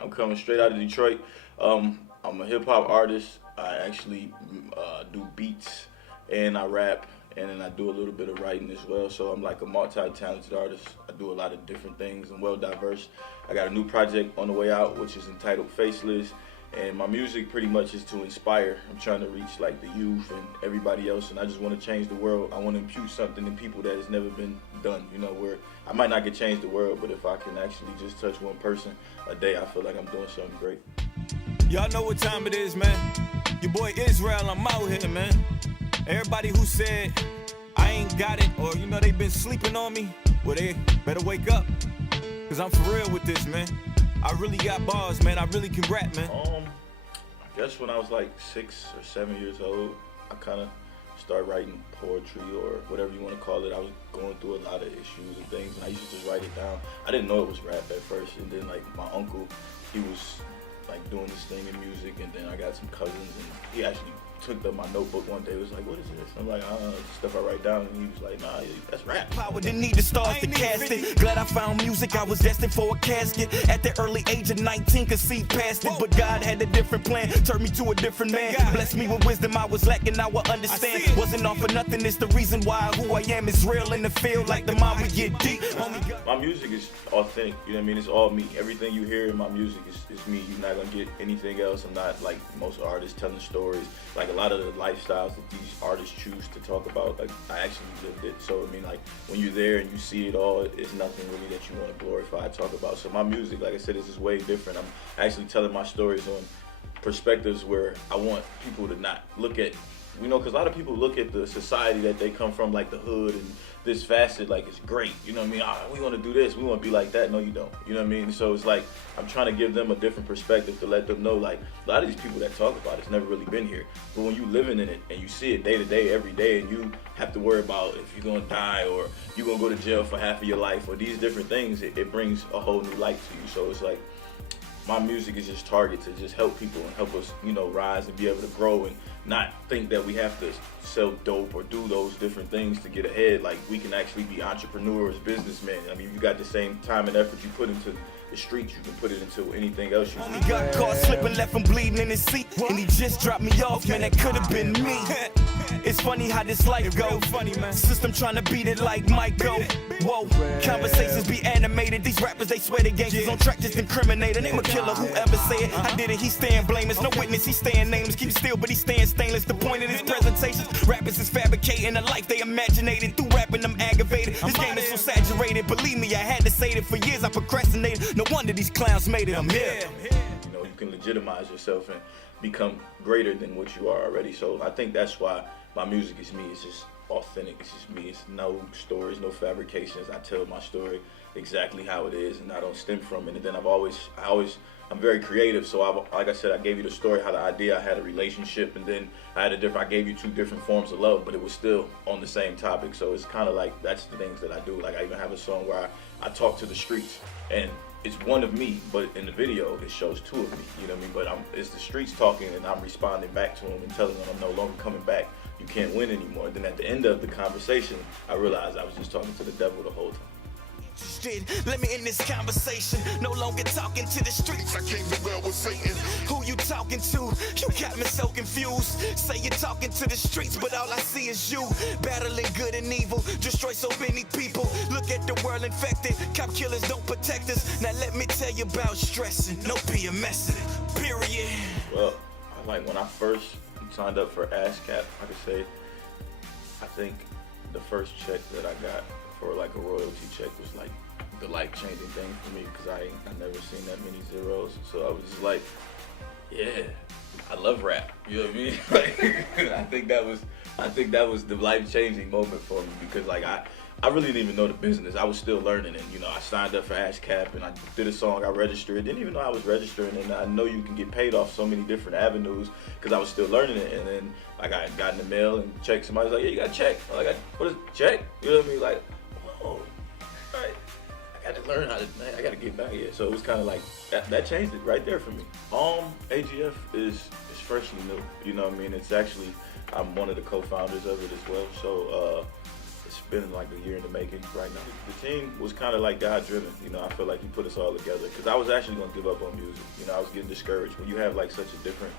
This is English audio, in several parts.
I'm coming straight out of Detroit. I'm a hip hop artist. I actually do beats and I rap and then I do a little bit of writing as well. So I'm like a multi-talented artist. I do a lot of different things. I'm well diverse. I got a new project on the way out, which is entitled Faceless. And my music pretty much is to inspire. I'm trying to reach like the youth and everybody else, and I just want to change the world. I want to impute something in people that has never been done. You know, where I might not get change the world, but if I can actually just touch one person a day, I feel like I'm doing something great. Y'all know what time it is, man. Your boy Israel, I'm out here, man. Everybody who said I ain't got it, or they been sleeping on me, well, they better wake up, cause I'm for real with this, man. I really got bars, man. I really can rap, man. I guess when I was like 6 or 7 years old, I kind of started writing poetry or whatever you want to call it. I was going through a lot of issues and things, and I used to just write it down. I didn't know it was rap at first, and then like my uncle, he was like doing this thing in music, and then I got some cousins, and he actually took up my notebook one day. He was like, "What is this?" I'm like, "I don't know, it's stuff I write down." And he was like, "Nah, that's rap." Power didn't need the stars to cast it. Glad I found music, I was destined for a casket. At the early age of 19, could see past it. But God had a different plan, turned me to a different man. Blessed me with wisdom I was lacking, now I understand. Wasn't all for nothing, it's the reason why who I am is real in the field. Like the mind we get deep. My music is authentic, you know what I mean? It's all me. Everything you hear in my music is me. You're not gonna get anything else. I'm not like most artists telling stories. Like a lot of the lifestyles that these artists choose to talk about, like I actually lived it. So I mean, like when you're there and you see it all, it's nothing really that you want to glorify, talk about. So my music, like I said, is just way different. I'm actually telling my stories on perspectives where I want people to not look at, because a lot of people look at the society that they come from, like the hood and this facet, like it's great, you know what I mean? We want to do this, we want to be like that. No, you don't, you know what I mean? So it's like I'm trying to give them a different perspective to let them know, like a lot of these people that talk about it's never really been here, but when you living in it and you see it day to day, every day, and you have to worry about if you're gonna die or you're gonna go to jail for half of your life or these different things, it brings a whole new light to you. So it's like my music is just targeted to just help people and help us, rise and be able to grow and not think that we have to sell dope or do those different things to get ahead. Like we can actually be entrepreneurs, businessmen. I mean, you got the same time and effort you put into the streets, you can put it into anything else you do. He got caught slipping, left him bleeding in his seat, and he just dropped me off, man, that could have been me. It's funny how this life go. Funny, man. System trying to beat it like Michael. Whoa, conversations be animated. These rappers, they swear they gangsters on track, just incriminating. Name a killer, whoever said I did it, he staying blameless. No witness, he staying nameless. Keep still, but he staying stainless. The point of his presentations, rappers is fabricating a life they imaginated. Through rapping, I'm aggravated. This game is so saturated. Believe me, I had to say it for years. I procrastinated. No wonder these clowns made it. I'm here. You can legitimize yourself and become greater than what you are already. So I think that's why my music is me. It's just authentic. It's just me. It's no stories, no fabrications. I tell my story exactly how it is, and I don't stem from it. And then I'm very creative. So like I said, I gave you the story, how the idea, I had a relationship, and then I gave you two different forms of love, but it was still on the same topic. So it's kind of like, that's the things that I do. Like I even have a song where I talk to the streets, and it's one of me, but in the video it shows two of me, you know what I mean? But it's the streets talking and I'm responding back to them and telling them I'm no longer coming back. You can't win anymore. Then at the end of the conversation, I realized I was just talking to the devil the whole time. Let me in this conversation. No longer talking to the streets. I came to dwell with Satan. Who you talking to? You got me so confused. Say you're talking to the streets, but all I see is you. Battling good and evil, destroy so many people. Look at the world infected. Cop killers don't protect us. Now let me tell you about stressing. No PMS, period. Well, like when I first signed up for ASCAP, I could say, I think the first check that I got for like a royalty check was like the life-changing thing for me, because I never seen that many zeros. So I was just like, yeah, I love rap. You know what I mean? Like, I think that was the life-changing moment for me, because like I really didn't even know the business. I was still learning, and I signed up for ASCAP and I did a song, I registered. Didn't even know I was registering, and I know you can get paid off so many different avenues because I was still learning it. And then like I got in the mail and checked. Somebody was like, yeah, you got a check. I'm like, what is check? You know what I mean? Like, oh, all right. I got to learn I got to get back here. So it was kind of like that changed it right there for me. AGF is freshly new. You know what I mean? It's actually, I'm one of the co-founders of it as well. So it's been like a year in the making right now. The team was kind of like God driven. You know, I feel like he put us all together because I was actually going to give up on music. You know, I was getting discouraged when you have like such a different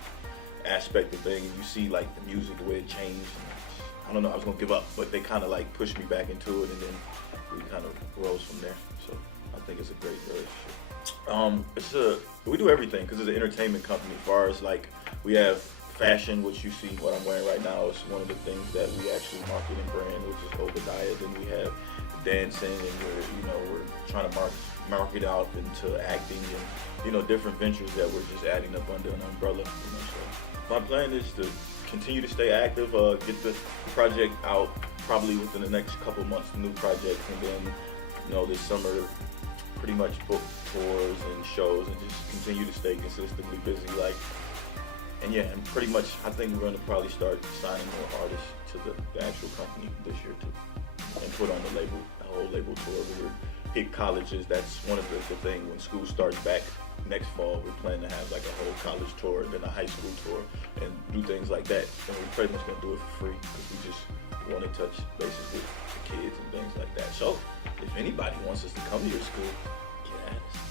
aspect of things and you see like the music, the way it changed. I don't know, I was going to give up, but they kind of like pushed me back into it and then we kind of rose from there. So I think it's a great relationship. We do everything because it's an entertainment company. As far as like, we have fashion, which you see what I'm wearing right now is one of the things that we actually market and brand, which is Obadiah. Then we have dancing, and we're trying to market out into acting and different ventures that we're just adding up under an umbrella. So my plan is to continue to stay active, get the project out probably within the next couple months, the new project, and then this summer pretty much book tours and shows and just continue to stay consistently busy. And pretty much I think we're going to probably start signing more artists to the actual company this year too, and put on a whole label tour. We're hit colleges. That's one of the things when school starts back next fall. We plan to have like a whole college tour and then a high school tour and do things like that. And we're pretty much going to do it for free because we just want to touch bases with the kids and things like that. So if anybody wants us to come to your school, get at us.